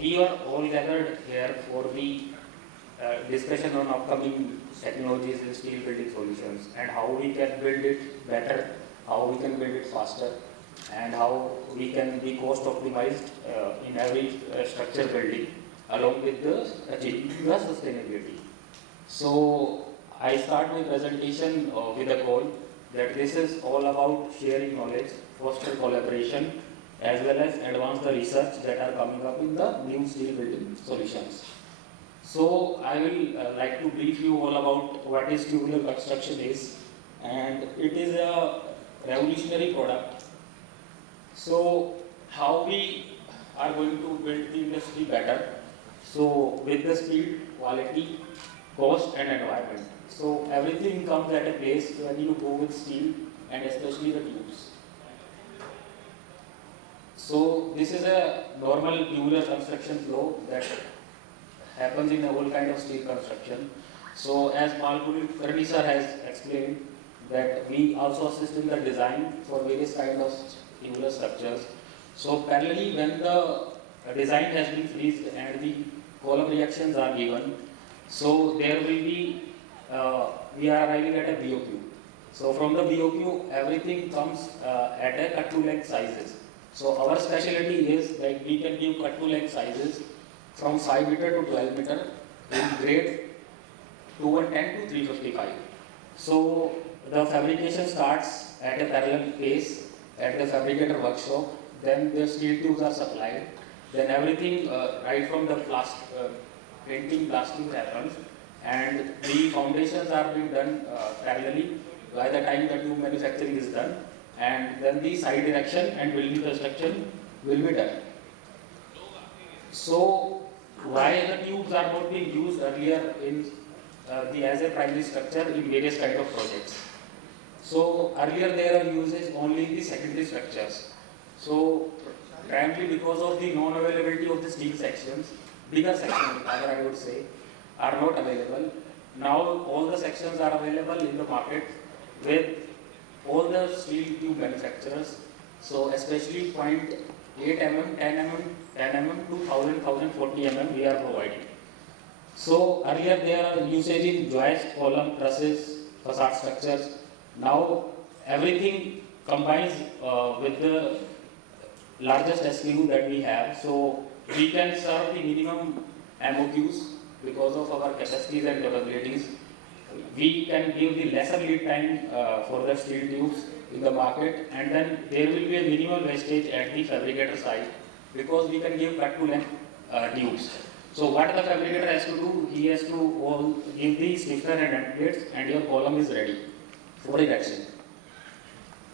we are all gathered here for the discussion on upcoming technologies in steel building solutions and how we can build it better, how we can build it faster, and how we can be cost optimized in every structure building along with the achieving the sustainability. So I start my presentation with a goal that this is all about sharing knowledge, foster collaboration, as well as advance the research that are coming up in the new steel building solutions. So I will like to brief you all about what is tubular construction is, and it is a revolutionary product. So how we are going to build the industry better, so with the speed, quality, cost and environment. So everything comes at a place when you go with steel and especially the tubes. So this is a normal tubular construction flow that happens in all kind of steel construction. So as Malpuri sir has explained that we also assist in the design for various kind of tubular structures. So parallelly when the design has been finished and the column reactions are given, so there will be, we are arriving at a BOQ. So from the BOQ everything comes at a cut to length sizes. So our specialty is like we can give cut to length sizes from 5 meter to 12 meter in grade 210 to 355. So the fabrication starts at a parallel pace at the fabricator workshop, then the steel tubes are supplied, then everything right from the painting, blasting happens, and the foundations are being done parallelly by the time the tube manufacturing is done, and then the side erection and building construction will be done. So why the tubes are not being used earlier in as a primary structure in various kind of projects? So earlier there are uses only the secondary structures. So primarily because of the non-availability of the steel sections, bigger sections rather I would say, are not available. Now all the sections are available in the market with all the steel tube manufacturers. So especially 0.8 mm, 10 mm, 10 mm to 1000, 1040 mm we are providing. So earlier there are usage in joist, column, trusses, facade structures. Now everything combines with the largest SKU that we have. So we can serve the minimum MOQs because of our capacities and capabilities. We can give the lesser lead time for the steel tubes in the market, and then there will be a minimal wastage at the fabricator side because we can give cut to length tubes. So what the fabricator has to do, he has to give the stiffener and end plates and your column is ready for erection.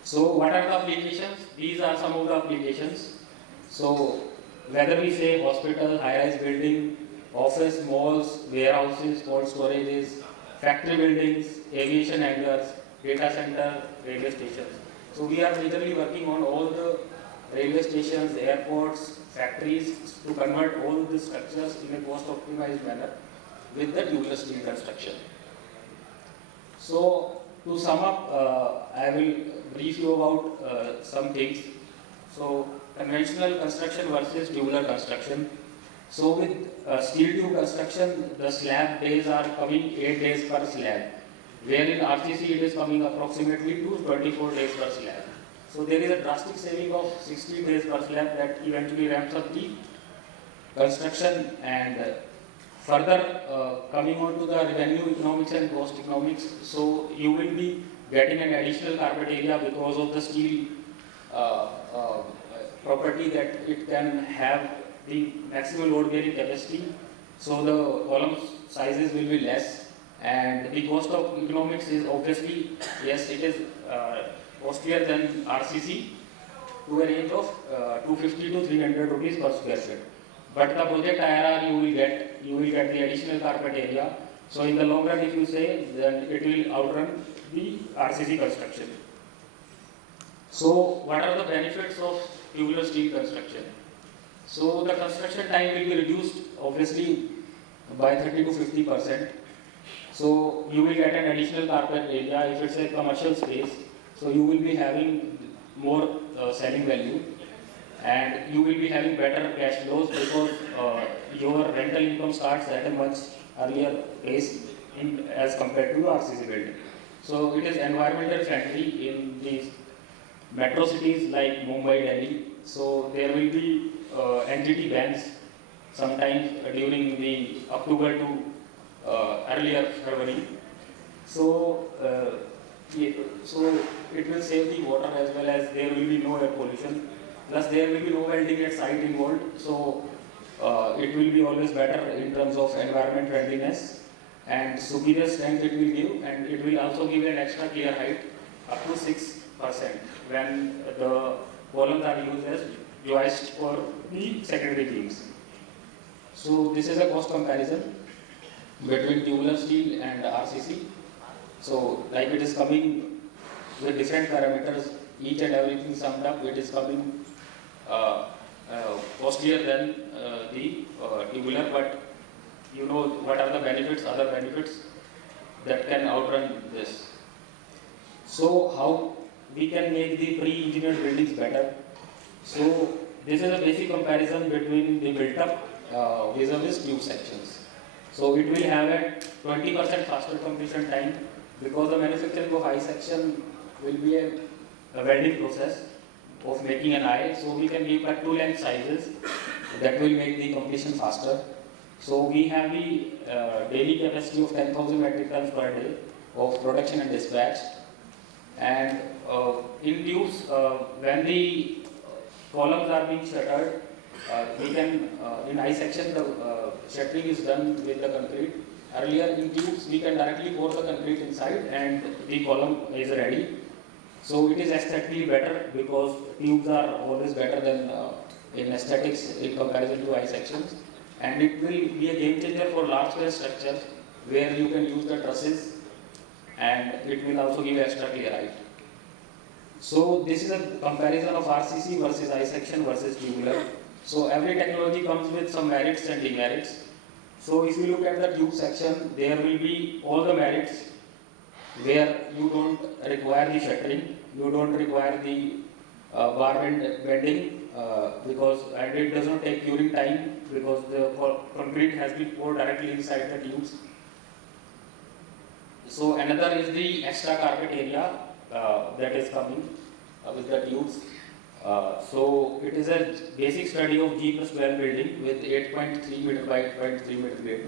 So what are the applications? These are some of the applications. So whether we say hospital, high-rise building, office, malls, warehouses, cold storages, factory buildings, aviation hangars, data center, railway stations. So we are majorly working on all the railway stations, airports, factories to convert all the structures in a cost optimized manner with the tubular steel construction. So to sum up, I will brief you about some things. So conventional construction versus tubular construction. So with steel tube construction, the slab days are coming 8 days per slab, where in RCC it is coming approximately to 24 days per slab. So there is a drastic saving of 60 days per slab that eventually ramps up the construction, and further coming on to the revenue economics and cost economics. So you will be getting an additional carpet area because of the steel property that it can have the maximum load bearing capacity. So the column sizes will be less, and the cost of economics is obviously, yes, it is costlier than RCC to a range of 250 to 300 rupees per square feet. But the project IRR you will get the additional carpet area. So in the long run, if you say, then it will outrun the RCC construction. So what are the benefits of tubular steel construction? So the construction time will be reduced obviously by 30 to 50%. So you will get an additional carpet area if it's a commercial space. So you will be having more selling value. and you will be having better cash flows because your rental income starts at a much earlier pace as compared to RCC building. So it is environmental friendly in these metro cities like Mumbai, Delhi. So there will be NGT bans sometimes during the October to earlier February. So, so it will save the water as well as there will be no air pollution. Plus there will be no welding at site involved. So it will be always better in terms of environment friendliness and superior strength it will give, and it will also give an extra clear height up to 6% when the columns are used as joist for the secondary beams. So this is a cost comparison between tubular steel and RCC. So like it is coming with different parameters, each and everything summed up, it is coming costlier than the tubular, but you know what are the benefits, other benefits that can outrun this. So how we can make the pre-engineered buildings better? So this is a basic comparison between the built-up vis-a-vis tube sections. So it will have a 20% faster completion time because the manufacturing of eye section will be a welding process of making an eye. So we can give cut to length sizes that will make the completion faster. So we have the daily capacity of 10,000 metric tons per day of production and dispatch. And in tubes, when the columns are being shuttered, we can, in eye section, the shuttering is done with the concrete. Earlier in tubes, we can directly pour the concrete inside and the column is ready. So it is aesthetically better because tubes are always better than in aesthetics in comparison to eye sections. And it will be a game changer for large scale structures where you can use the trusses and it will also give extra clear height. So this is a comparison of RCC versus eye section versus tubular. So every technology comes with some merits and demerits. So if you look at the tube section, there will be all the merits where you don't require the shuttering, you don't require the bar bending because and it does not take curing time because the concrete has been poured directly inside the tubes. So another is the extra carpet area that is coming with the tubes. So it is a basic study of G+12 building with 8.3 meter by 8.3 meter grade.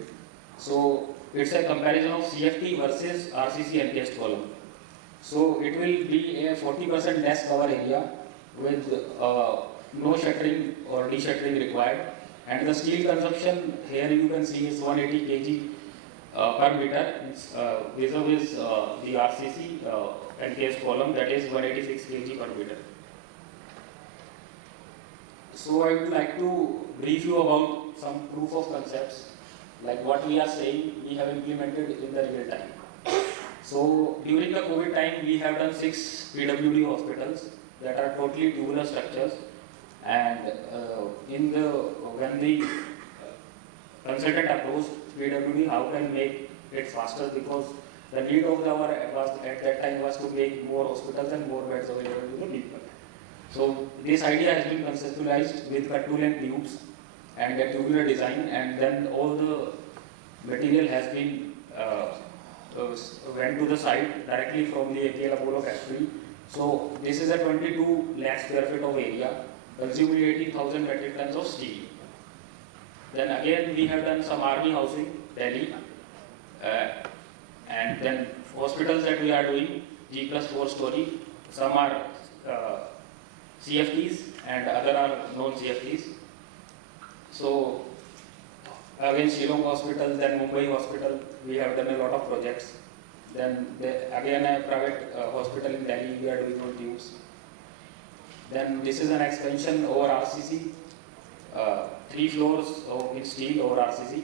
So it's a comparison of CFT versus RCC encased column. So it will be a 40% less cover area with no shuttering or de-shuttering required. And the steel consumption here you can see is 180 kg per meter vis-a-vis the RCC encased column, that is 186 kg per meter. So I would like to brief you about some proof of concepts, like what we are saying we have implemented in the real time. So during the COVID time, we have done 6 PWD hospitals that are totally tubular structures, and when the consultant approached PWD, how can make it faster, because the need of the hour at that time was to make more hospitals and more beds available to the people. So this idea has been conceptualized with cut to length tubes and a tubular design, and then all the material has been went to the site directly from the APL Apollo factory. So this is a 22 lakh square feet of area, consuming 18,000 metric tons of steel. Then again we have done some army housing, Delhi, and then hospitals that we are doing, G+4 story. Some are CFTs and other are non-CFTs. So again Shillong Hospital, then Mumbai Hospital, we have done a lot of projects. Then again a private hospital in Delhi, we are doing on tubes. Then this is an expansion over RCC, 3 floors in steel over RCC.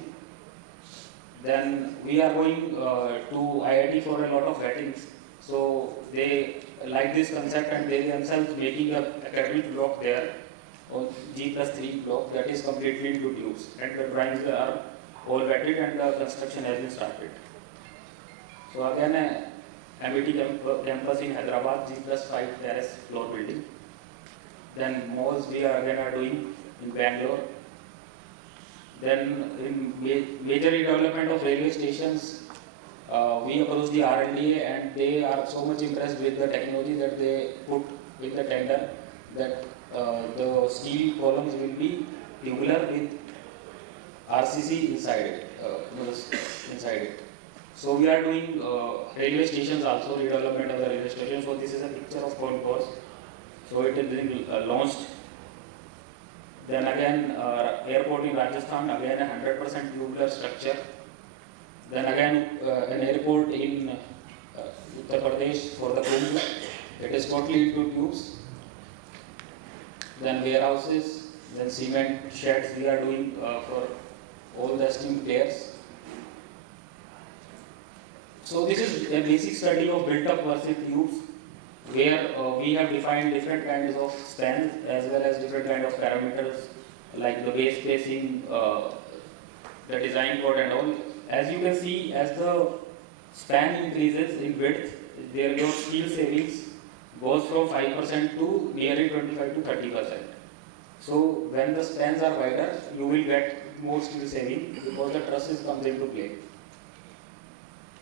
Then we are going to IIT for a lot of wettings. So they like this concept and they themselves making a academic block there on G+3 block that is completely into tubes, and the drawings are all wetted and the construction has been started. So again a MET campus in Hyderabad, G+5 terrace floor building. Then malls we are again are doing in Bangalore. Then in major redevelopment of railway stations, we approach the RLDA and they are so much impressed with the technology that they put in the tender that the steel columns will be tubular with RCC inside it, inside it. So we are doing railway stations also, redevelopment of the railway station. So this is a picture of concourse. So it is being launched. Then again, airport in Rajasthan, again a 100% tubular structure. Then again, an airport in Uttar Pradesh for the Kumbh. It is totally into tubes. Then warehouses, then cement sheds we are doing for all the esteemed players. So this is a basic study of built-up versus tubes, where we have defined different kinds of spans as well as different kind of parameters like the base spacing, the design code and all. As you can see, as the span increases in width, your steel savings goes from 5% to nearly 25 to 30%. So when the spans are wider, you will get more steel saving because the trusses comes into play.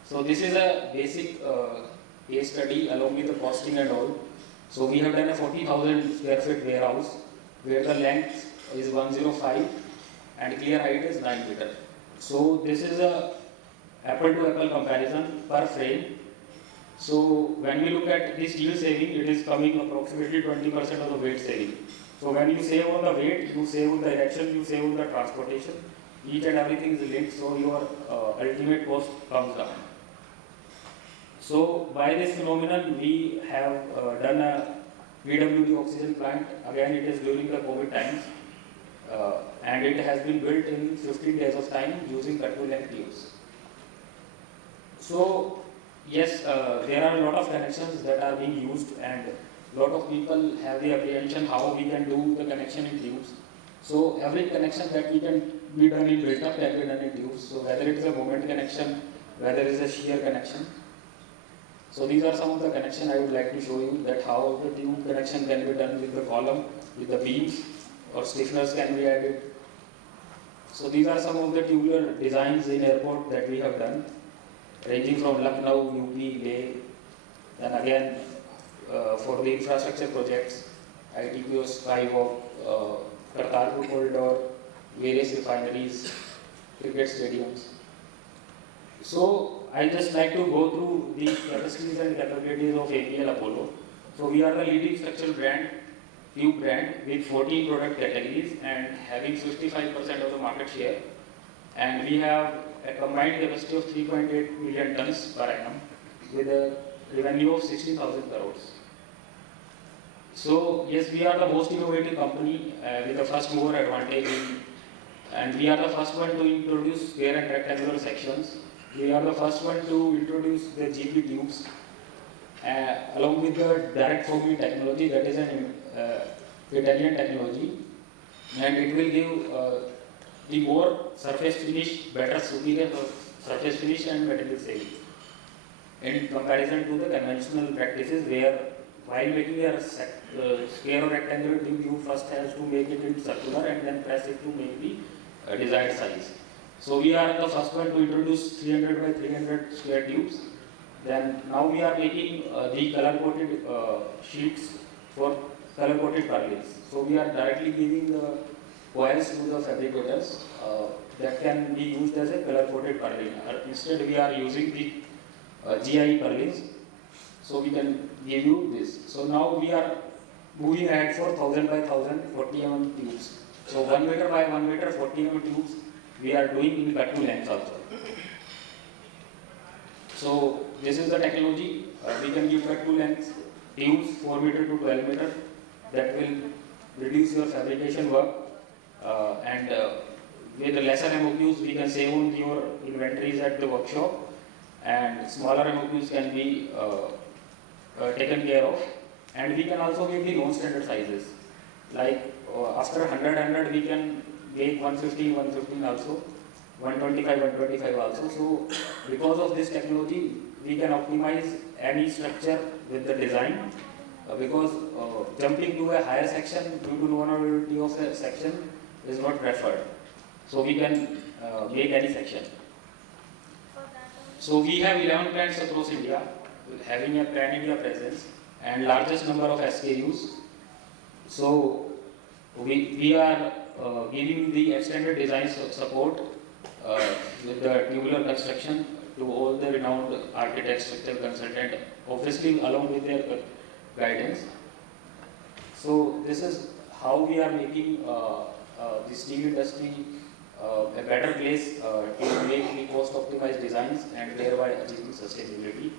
So this is a basic case study along with the costing and all. So we have done a 40,000 square feet warehouse where the length is 105 and clear height is 9 meter. So this is a apple to apple comparison per frame. So when we look at the steel saving, it is coming approximately 20% of the weight saving. So when you save on the weight, you save on the erection, you save on the transportation. Each and everything is linked, so your ultimate cost comes down. So by this phenomenon, we have done a PWD oxygen plant. Again, it is during the COVID times, and it has been built in 15 days of time using cut-to-length tubes. So yes, there are a lot of connections that are being used, and a lot of people have the apprehension how we can do the connection in tubes. So every connection that we can be done in built-up can be done in tubes. So whether it is a moment connection, whether it is a shear connection. So these are some of the connections I would like to show you, that how the tube connection can be done with the column, with the beams, or stiffeners can be added. So these are some of the tubular designs in airport that we have done, ranging from Lucknow, UP, Leh. Then again, for the infrastructure projects, ITPO, Skywalk, Kartarpur corridor, various refineries, cricket stadiums. So I just like to go through the capacities and capabilities of APL Apollo. So we are the leading structural brand, tube brand with 14 product categories and having 55% of the market share. And we have a combined capacity of 3.8 million tons per annum with a revenue of 60,000 crores. So yes, we are the most innovative company with the first mover advantage and we are the first one to introduce square and rectangular sections. We are the first one to introduce the GP tubes along with the direct foaming technology, that is an Italian technology, and it will give the more surface finish, better superior surface finish and material saving in comparison to the conventional practices where while making a square or rectangular tube, you first have to make it into circular and then press it to make the desired size. So we are the first one to introduce 300 by 300 square tubes. Then now we are making the color-coated sheets for color-coated purlins. So we are directly giving the coils to the fabricators that can be used as a color-coated purlin. Instead we are using the GI purlins. So we can give you this. So now we are moving ahead for 1000 by 1000 40 mm tubes. So 1 meter by 1 meter 40 mm tubes we are doing in cut to length also. So this is the technology. We can give cut to length tubes 4 meter to 12 meter. That will reduce your fabrication work and with the lesser MOQs we can save on your inventories at the workshop and smaller MOQs can be taken care of, and we can also make the non-standard sizes. Like after 100 we can make 115 also, 125 also. So because of this technology we can optimize any structure with the design because jumping to a higher section due to vulnerability of a section is not preferred. So we can make any section. So we have 11 plants across India, having a pan-India presence and largest number of SKUs. So we are giving the extended design support with the tubular construction to all the renowned architects, structural consultant, obviously along with their guidance. So this is how we are making the steel industry a better place to make the cost optimized designs and thereby achieving sustainability.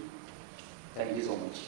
Thank you so much.